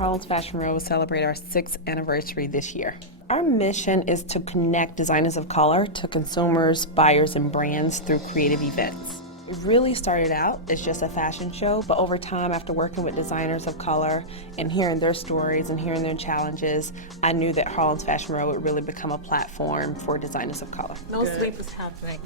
Harlem's Fashion Row will celebrate our 6th anniversary this year. Our mission is to connect designers of color to consumers, buyers, and brands through creative events. It really started out as just a fashion show, but over time, after working with designers of color and hearing their stories and hearing their challenges, I knew that Harlem's Fashion Row would really become a platform for designers of color. No sleep is happening.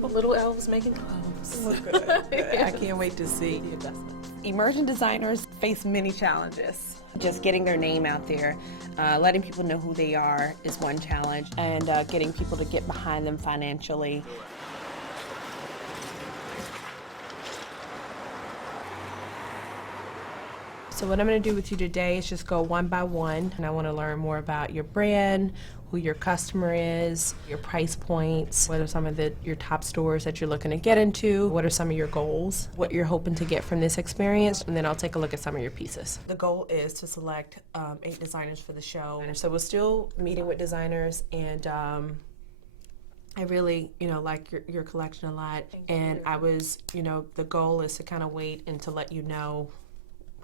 Little elves making clothes. Good. I can't wait to see the investment. Emerging designers face many challenges. Just getting their name out there, letting people know who they are is one challenge, and getting people to get behind them financially. So what I'm going to do with you today is just go one by one, and I want to learn more about your brand, who your customer is, your price points, what are some of your top stores that you're looking to get into, what are some of your goals, what you're hoping to get from this experience, and then I'll take a look at some of your pieces. The goal is to select 8 designers for the show. So we're still meeting with designers, and I really, like your collection a lot. And I was, the goal is to kind of wait and to let you know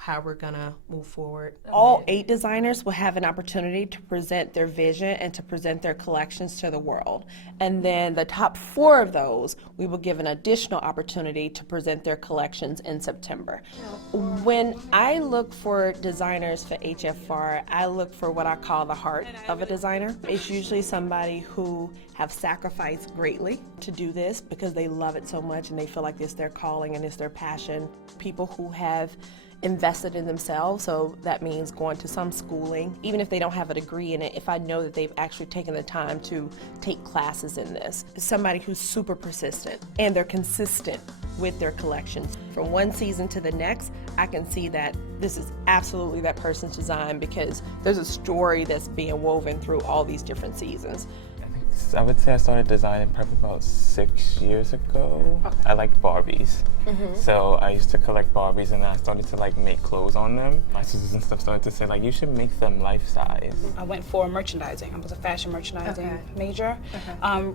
how we're gonna move forward. All 8 designers will have an opportunity to present their vision and to present their collections to the world. And then the top 4 of those, we will give an additional opportunity to present their collections in September. When I look for designers for HFR, I look for what I call the heart of a designer. It's usually somebody who have sacrificed greatly to do this because they love it so much and they feel like it's their calling and it's their passion. People who have invested in themselves, so that means going to some schooling. Even if they don't have a degree in it, if I know that they've actually taken the time to take classes in this. Somebody who's super persistent and they're consistent with their collections. From one season to the next, I can see that this is absolutely that person's design because there's a story that's being woven through all these different seasons. I would say I started designing probably about 6 years ago. Okay. I liked Barbies. So I used to collect Barbies and I started to make clothes on them. My sisters and stuff started to say you should make them life size. I went for merchandising. I was a fashion merchandising major.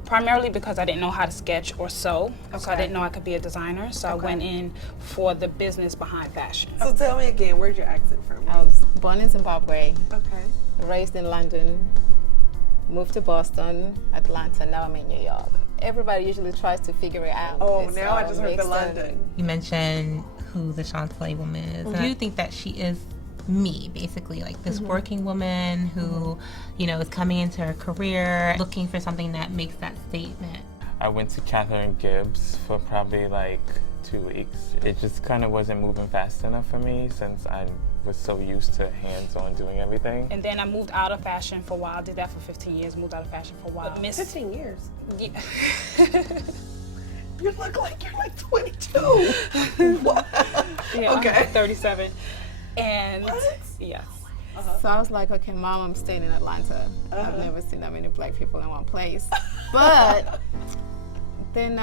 Primarily because I didn't know how to sketch or sew. So I didn't know I could be a designer. So I went in for the business behind fashion. So tell me again, where's your accent from? I was born in Zimbabwe, Okay. raised in London, moved to Boston, Atlanta, now I'm in New York. Everybody usually tries to figure it out. Oh, now I just heard the London. You mentioned who the Chantilly woman is. And I do think that she is me, basically, like this working woman who, is coming into her career, looking for something that makes that statement. I went to Catherine Gibbs for probably 2 weeks. It just kind of wasn't moving fast enough for me since I was so used to hands-on doing everything. And then I moved out of fashion for a while. I did that for 15 years, moved out of fashion for a while. 15 years? Yeah. You look like you're 22. Wow. Yeah, Okay. I'm 37. And yes. So I was like, okay, Mom, I'm staying in Atlanta. I've never seen that many black people in one place. But then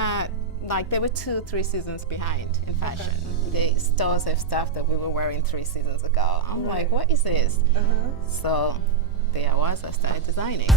there were 2-3 seasons behind in fashion. The stores have stuff that we were wearing 3 seasons ago. I'm like, what is this? So there I was, I started designing.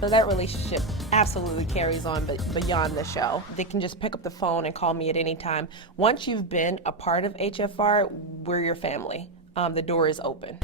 So that relationship absolutely carries on beyond the show. They can just pick up the phone and call me at any time. Once you've been a part of HFR, we're your family. The door is open.